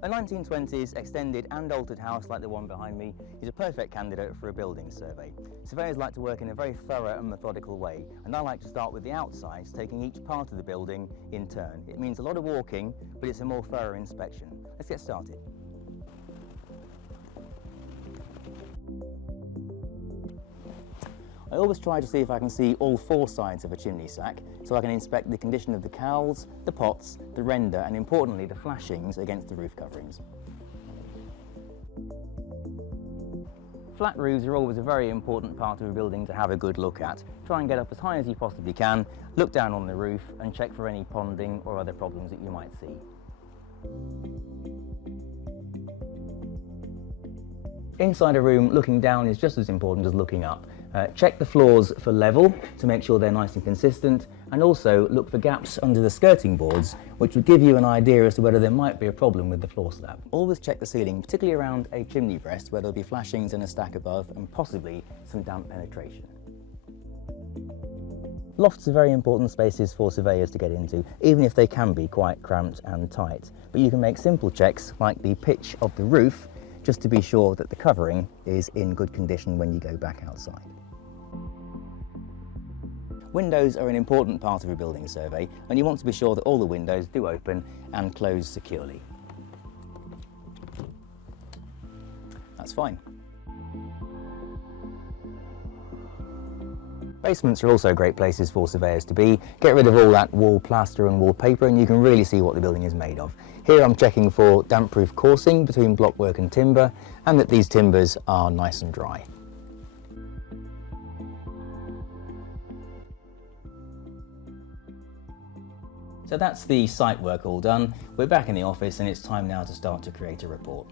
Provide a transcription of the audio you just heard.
A 1920s extended and altered house like the one behind me is a perfect candidate for a building survey. Surveyors like to work in a very thorough and methodical way, and I like to start with the outsides, taking each part of the building in turn. It means a lot of walking, but it's a more thorough inspection. Let's get started. I always try to see if I can see all four sides of a chimney stack, so I can inspect the condition of the cowls, the pots, the render, and importantly the flashings against the roof coverings. Flat roofs are always a very important part of a building to have a good look at. Try and get up as high as you possibly can, look down on the roof and check for any ponding or other problems that you might see. Inside a room, looking down is just as important as looking up. Check the floors for level to make sure they're nice and consistent, and also look for gaps under the skirting boards, which would give you an idea as to whether there might be a problem with the floor slab. Always check the ceiling, particularly around a chimney breast where there'll be flashings and a stack above and possibly some damp penetration. Lofts are very important spaces for surveyors to get into, even if they can be quite cramped and tight. But you can make simple checks like the pitch of the roof just to be sure that the covering is in good condition when you go back outside. Windows are an important part of a building survey, and you want to be sure that all the windows do open and close securely. That's fine. Basements are also great places for surveyors to be. Get rid of all that wall plaster and wallpaper and you can really see what the building is made of. Here I'm checking for damp-proof coursing between blockwork and timber, and that these timbers are nice and dry. So that's the site work all done. We're back in the office and it's time now to start to create a report.